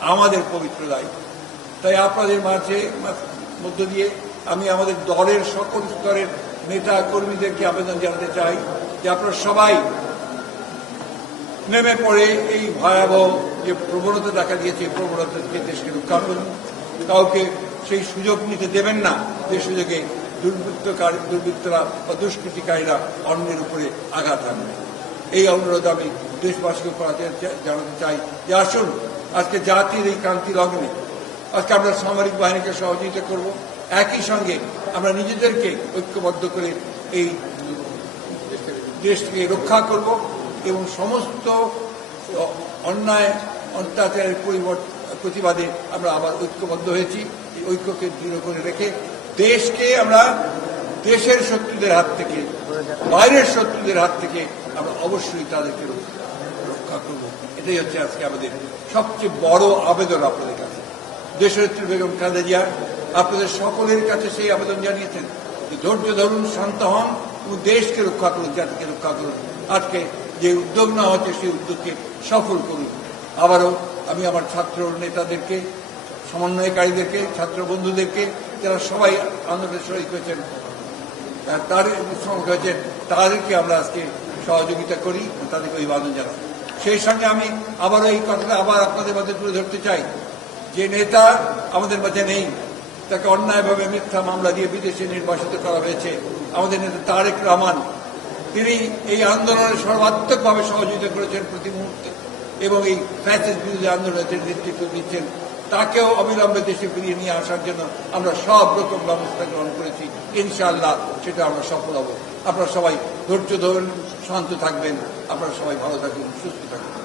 আমাদের পবিত্র দায়িত্ব। তাই আপনাদের মাঝে, মধ্য দিয়ে আমি আমাদের দলের সকল স্তরের নেতা কর্মীদেরকে আবেদন জানাতে চাই যে আপনারা সবাই নেমে পড়ে এই ভয়াবহ যে প্রবণতা দেখা দিয়েছে, এই প্রবণতা থেকে দেশকে রক্ষা করুন। কাউকে সেই সুযোগ নিতে দেবেন না। যে সুযোগে দুর্বৃত্তকারী দুর্বৃত্তরা বা দুষ্কৃতিকারীরা অন্যের উপরে আঘাত হানবে। এই অনুরোধ আমি দেশবাসীকে জানাতে চাই। যে আসুন, আজকে জাতির এই ক্রান্তি লগ্নে আজকে আমরা সামরিক বাহিনীকে সহযোগিতা করব। একই সঙ্গে আমরা নিজেদেরকে ঐক্যবদ্ধ করে এই দেশকে রক্ষা করব এবং সমস্ত অন্যায়, অত্যাচারের প্রতিবাদে আমরা আবার ঐক্যবদ্ধ হয়েছি। এই ঐক্যকে দৃঢ় করে রেখে দেশকে আমরা দেশের শত্রুদের হাত থেকে, বাইরের শত্রুদের হাত থেকে আমরা অবশ্যই তাদেরকে রক্ষা করব। এটাই হচ্ছে আজকে আমাদের সবচেয়ে বড় আবেদন আপনাদের কাছে। দেশনেত্রী বেগম খালেদা জিয়া, আপনাদের সকলের কাছে সেই আবেদন জানিয়েছেন যে, ধৈর্য ধরুন, শান্ত হন এবং দেশকে রক্ষা করুন, জাতিকে রক্ষা করুন। আজকে যে উদ্যোগ নেওয়া হচ্ছে, সেই উদ্যোগকে সফল করুন। আবারও আমি আমার ছাত্র নেতাদেরকে, সমন্বয়কারীদেরকে, ছাত্র বন্ধুদেরকে, যারা সবাই আন্দোলনে শহীদ হয়েছেন, তার সঙ্গে হয়েছে তাদেরকে আমরা আজকে সহযোগিতা করি, তাদেরকে অভিবাদন জানাই। সেই সঙ্গে আমি আবারও এই কথাটা আবার আপনাদের মধ্যে তুলে ধরতে চাই। যে নেতা আমাদের মাঝে নেই, তাকে অন্যায়ভাবে মিথ্যা মামলা দিয়ে বিদেশে নির্বাসিত করা হয়েছে। আমাদের নেতা তারেক রহমান, তিনি এই আন্দোলনে সর্বাত্মকভাবে সহযোগিতা করেছেন প্রতি মুহূর্তে এবং এই ফ্যাসিস বিরোধী আন্দোলনের নেতৃত্ব দিচ্ছেন। তাকেও অবিলম্বে দেশে ফিরিয়ে নিয়ে আসার জন্য আমরা সব রকম ব্যবস্থা গ্রহণ করেছি। ইনশাআল্লাহ সেটা আমরা সফল হব। আপনারা সবাই ধৈর্য ধরুন শান্ত থাকবেন। আপনারা সবাই ভালো থাকবেন সুস্থ থাকবেন।